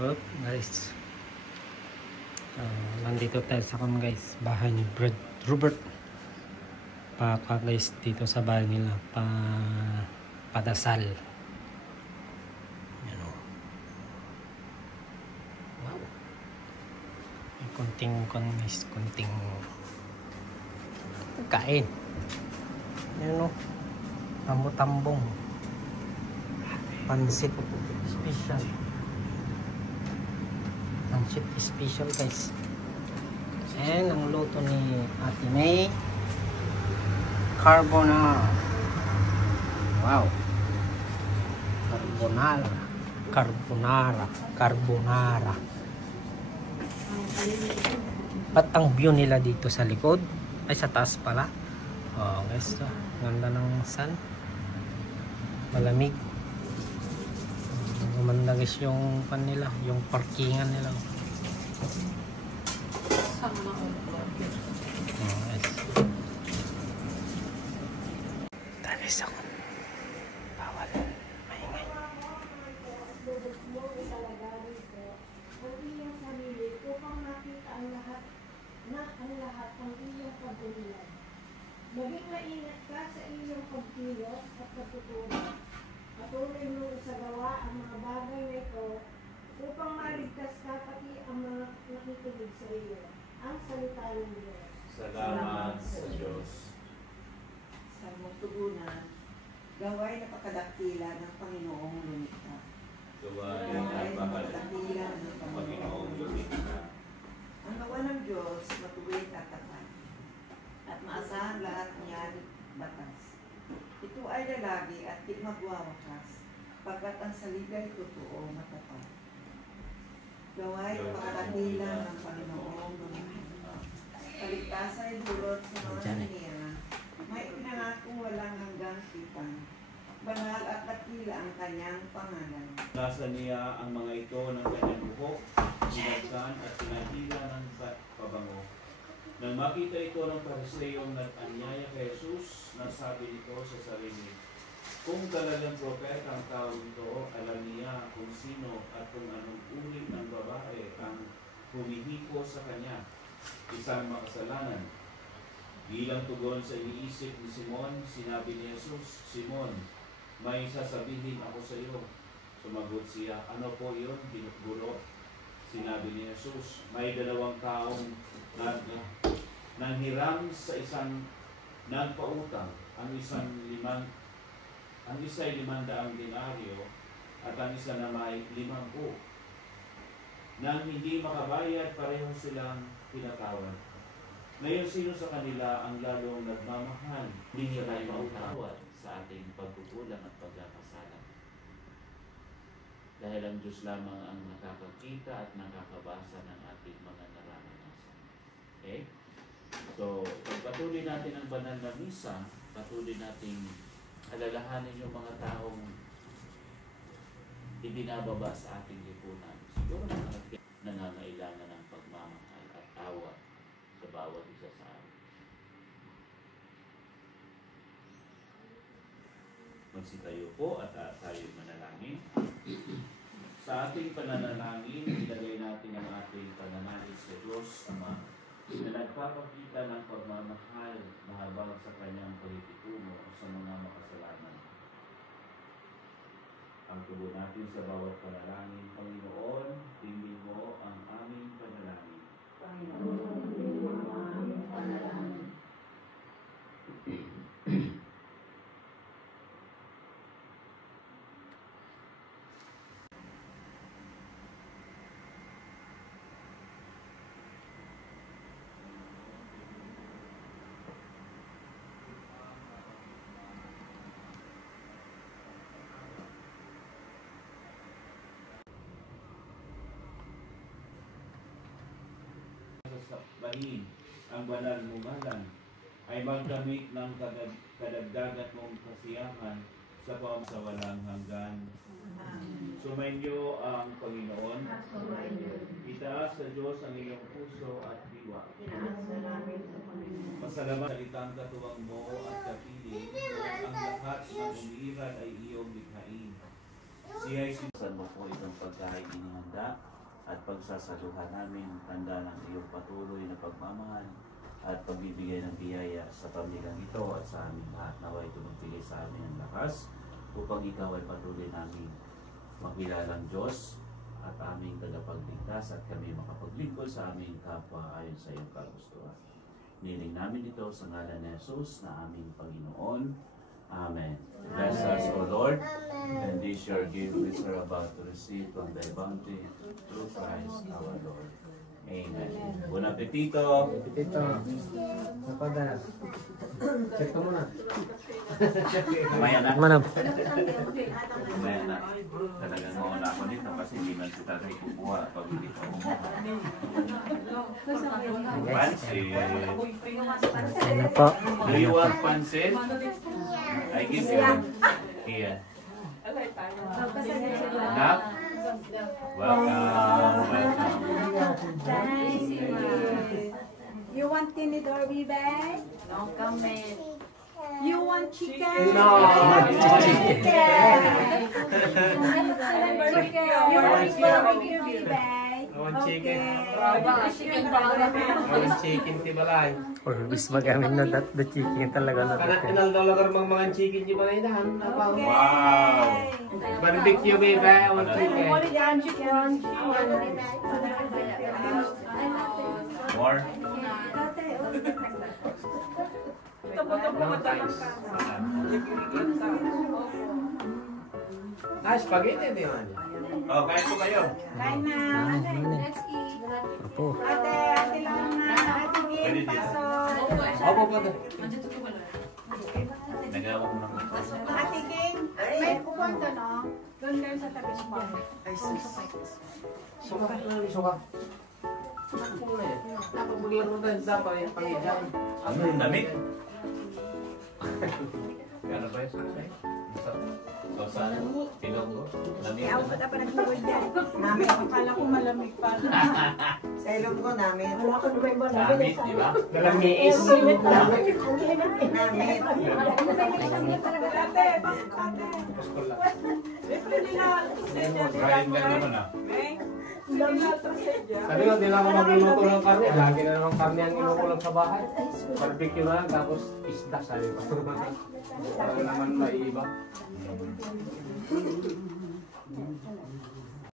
Up guys, nandito tayo sa guys, bahay ni Brad Robert. Papa guys, dito sa bahay nila padasal. Yan o. Wow. May konting kain. Yan o. Tambong. Pansit special. Pansit special guys. And ang luto ni Ate May, carbonara. Wow. Carbonara. At ang view nila dito sa likod ay sa taas pala. Oh guys, so, ganda ng sun. Malamig. Gumanda guys yung nila, yung parkingan nila. Sama oh, guys. Guys ako. Bawal. Maingay. Maging maingat ka sa iyong pagkilos at pagtutulong. Patuloy mo sa gawa ang mga bagay na ito upang maligtas ka pati ang mga nakikinig sa iyo. Ang salita ng Diyos. Salamat sa Diyos. Sa tugunan, gaway na pakadakila ng Panginoong lumikha. Gaway na pakadakila ng Panginoong lumikha. Ang gawa ng Diyos matuwid at tapat, at maasahan lahat niyan batas. Ito ay lalagi at di magwawakas, pagkat ang salita ay totoo matapat. Gaway na pakadakila ng Panginoong lumikha. Kaligtasan ay dulot sa mga nanira, may pinangakong walang hanggang kitang. Banal at dakila ang kanyang pangalan. Nasa niya ang mga ito ng kanyang buhok, sinagkan at pinahila ng pabango. Nang makita ito ng Pariseyong nag-anyaya kay Jesus, nasabi nito sa sarili, kung talagang propeta ang tao ito, alam niya kung sino at kung anong uri ng babae ang humihiko sa kanya, isang makasalanan. Bilang tugon sa iniisip ni Simon, sinabi ni Jesus, Simon, may sasabihin ako sa iyo. Sumagot siya, ano po yun, Guro? Sinabi ni Jesus, may dalawang taong nanghiram sa isang nagpautang, ang isa ay 500 denaryo at ang isa na may 50. Nang hindi makabayad, pareho silang pinatawad. Ngayon, sino sa kanila ang lalong nagmamahal? Hindi niya tayo mautawad sa ating pagkukulang at pagkakasala. Dahil ang Diyos lamang ang nakakakita at nakakabasa ng ating mga nararanasan. Okay? So, patuloy natin ang banal na misa, patuloy natin alalahanin yung mga taong ibinababa sa ating lipunan. Siguro mga nangangailangan ng pagmamahal at awa sa bawat isa sa atin. Magsitayo po at tayo manalangin. Sa ating pananalangin, ilagay natin ang ating pananalig sa Diyos Ama na nagpapakita ng pagmamahal na habang sa kanyang pagtutulong sa mga makasalanan. Ang tugon natin sa bawat panalangin, Panginoon, tingin mo ang aming panalangin. Panginoon, tingin mo ang aming panalangin. Bahin ang banal mong ngalan ay magdamit ng kadagdagat mong kasiyahan sa walang hanggan. Sumainyo ang Panginoon. Itaas sa Diyos ang iyong puso at diwa. Masalamat sa salitang katuwang mo at kapiling, ang lahat ng umiiral ay iyong likhain. Siya'y Saan mo po itong pagkain inihanda pagpapala at pagsasaluhan namin. Tanda ng iyong patuloy na pagmamahal at pagbibigay ng biyaya sa pamilyang ito at sa aming lahat. Naway ito magbigay sa amin ng lakas upang ikaw ay patuloy namin magbilalang Diyos at aming tagapagligtas at kami makapaglingkod sa aming kapwa ayon sa iyong kagustuhan. Niling namin ito sa ngalan ni Jesus na aming Panginoon. Amen. Bless us, O Lord, and this your gift which we are about to receive from thy bounty through Christ our Lord. Amen. Buen apetito! Dito. Napada. Check mo na. Mamaya na. Manap. Mamaya na. Talagang mauna ako dito kasi hindi man si tatay kukuha pag hindi pa kumuha. Pansit. Ano po? Do you want pansit? I give you. Here. Enough? Welcome. You want tinidor, bibay? No comment. You want chicken? No. Chicken. You want barbecue, bibay? Chicken. Chicken pa Chicken tibalay. Always magamit na the chicken talaga na. Kanak kinal talaga mga chicken di balay dahan. Wow. Barbecue baby, on chicken. More? Spaghetti di man. Oh, kain po kayo. Kain na. Let's eat. Opo. Ate lang na. Ate Gin, paso. Opo po. Nagawa ko ng Ate Gin, may upuan ka, no? Doon kayo sa tabi mo. Ay, sus. Suka. Napabugyan mo tayo sa pangidyan. ano yung damit? Gano'n ba yung sasay? Sausan? Ilonggo? Damit? Ako pa nagbuwid yan. Namin, Akala ko malamig pa. sa ilong ko namin. Wala ko naman ba? Damit, di ba? Galangiis. Namin. Ate, pasok ate. Libre nila. Kain lang naman ah. Sabi ko, di lang ako magluluto ng karne. Lagi na naman karne ang inukulang sa bahay. Barbecue na lang, tapos isda, sabi ko. Para naman maiiba.